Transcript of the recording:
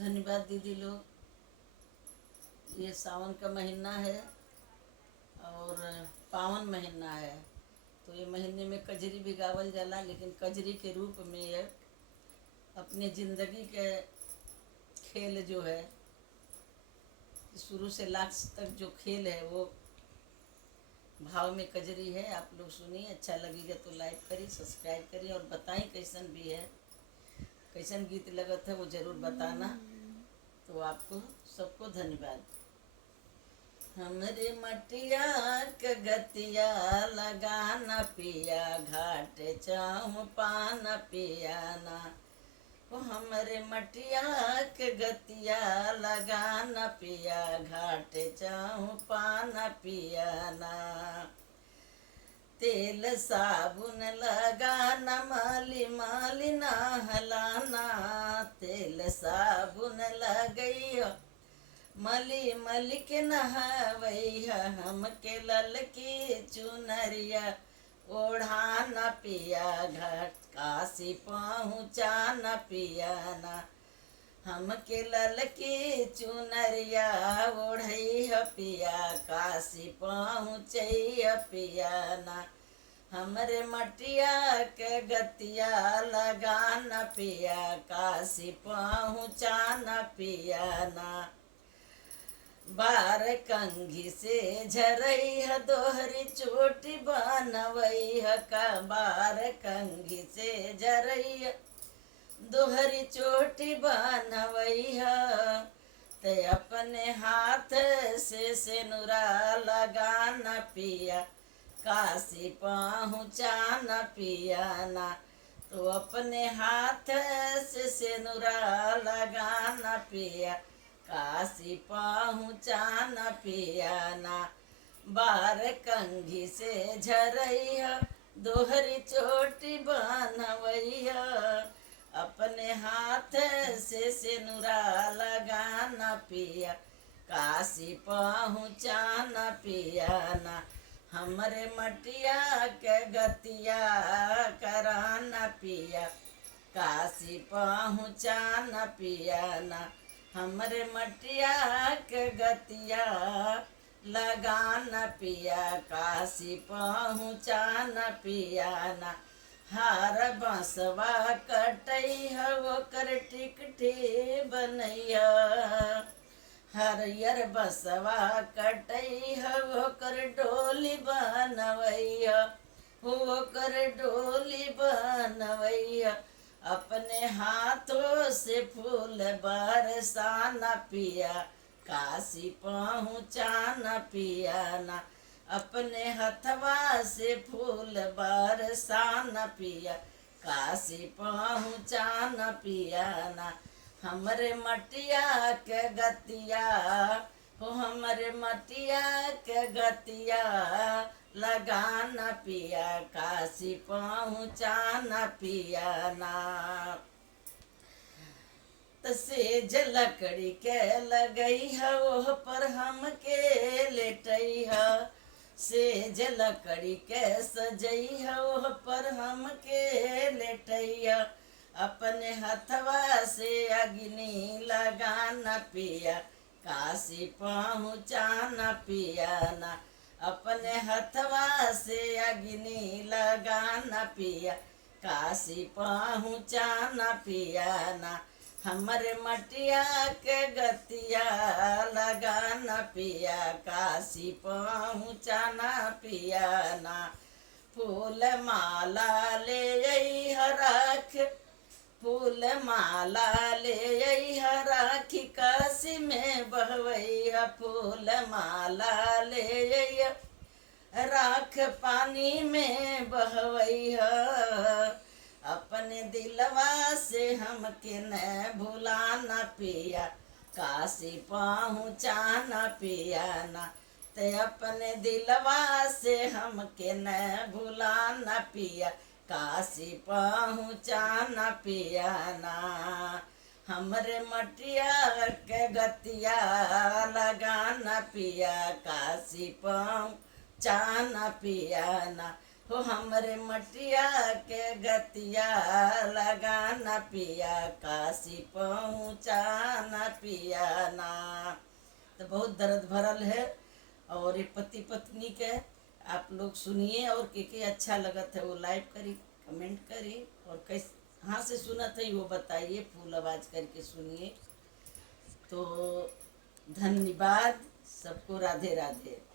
धन्यवाद दीदी लोग। ये सावन का महीना है और पावन महीना है। तो ये महीने में कजरी भी गावल जाला, लेकिन कजरी के रूप में ये अपने ज़िंदगी के खेल जो है, शुरू से लास्ट तक जो खेल है वो भाव में कजरी है। आप लोग सुनिए, अच्छा लगेगा तो लाइक करिए, सब्सक्राइब करिए और बताएं कैसन भी है, कैसन गीत लगत है वो ज़रूर बताना। तो आपको सबको धन्यवाद। हमरे मटिया के गतिया लगाना पिया, घाट चाहूँ पान पियाना। ओ हमरे मटिया के गतिया लगाना पिया, घाट चाहूँ पान पियाना। तेल साबुन लगाना, माली माली नहलाना। तेल साबुन लगैया, मली मली के नहवैया। हमके ललकी चुनरिया ओढ़ाना पिया, घाट काशी पहुँचाना पियाना। हमके ललकी चुनरिया ओढ़ैया पिया, काशी पहुँचैया पियाना। हमरे मटिया के गतिया लगाना पिया, काशी पहुँचाना पियाना। बार कंघी से झरैया, दोहरी चोटी बनवैया का। बार कंघी से झरैया, दोहरी चोटी बनवैया। ते अपने हाथ से सिनुरा लगाना पिया, काशी पहुँचाना पियाना। तो अपने हाथ से सिनुरा लगाना पिया, काशी पहुँचाना पियाना। बार कंघी से झरैया, दोहरी चोटी बनवैया। अपने हाथ से सिनुरा लगाना पिया, काशी पहुँचाना पियाना। हमरे मटिया के गतिया कराना पिया, काशी पहुँचाना पियाना। हमरे मटिया के गतिया लगाना पिया, काशी पहुँचाना पियाना। हार बसवा कटैया, ओकर टिकटी बनैया। हरियर बसवा कटैया, ओकर डोली बनवैया। ओकर डोली बनवैया। अपने हाथों से फूल बरसाना पिया, काशी पहुँचाना पियाना। अपने हथवा से फूल बरसाना पिया, काशी पहुँचाना पियाना। हमरे मटिया के गतिया हो, हमरे मटिया के गतिया लगाना पिया, काशी पहुँचाना पियाना। सेज लकड़ी के लगैया, ओह पर हमके लेटैया। सेज लकड़ी के सजैया, ओह पर हमके लेटैया। अपने हथवा से अग्नि लगाना पिया, काशी पहुँचाना पियाना। अपने हथवा से अग्नि लगाना पिया, काशी पहुँचाना पियाना। हमरे मटिया के गतिया लगाना पिया, काशी पहुँचाना पियाना। फूल माला ले अइहा राख, फूल माला ले अइहा राखी, काशी में बहवैया। फूल माला ले अइहा राख, पानी में बहवैया। अपने दिलवा से हमके न भुलाना पिया, काशी पहुँचाना पियाना। ते अपने दिलवा से हमके न भुलाना पिया, काशी पहुँचाना पियाना। हमरे मटिया के गतिया लगाना पिया, काशी पहुँचाना पियाना। हो हमरे मटिया के गतिया लगाना पिया, काशी पहुँचाना पिया ना। तो बहुत दर्द भरल है और ये पति पत्नी के आप लोग सुनिए, और के अच्छा लगत है वो लाइक करी, कमेंट करी, और कैसे कहाँ से सुना था वो बताइए, फुल आवाज करके सुनिए। तो धन्यवाद सबको, राधे राधे।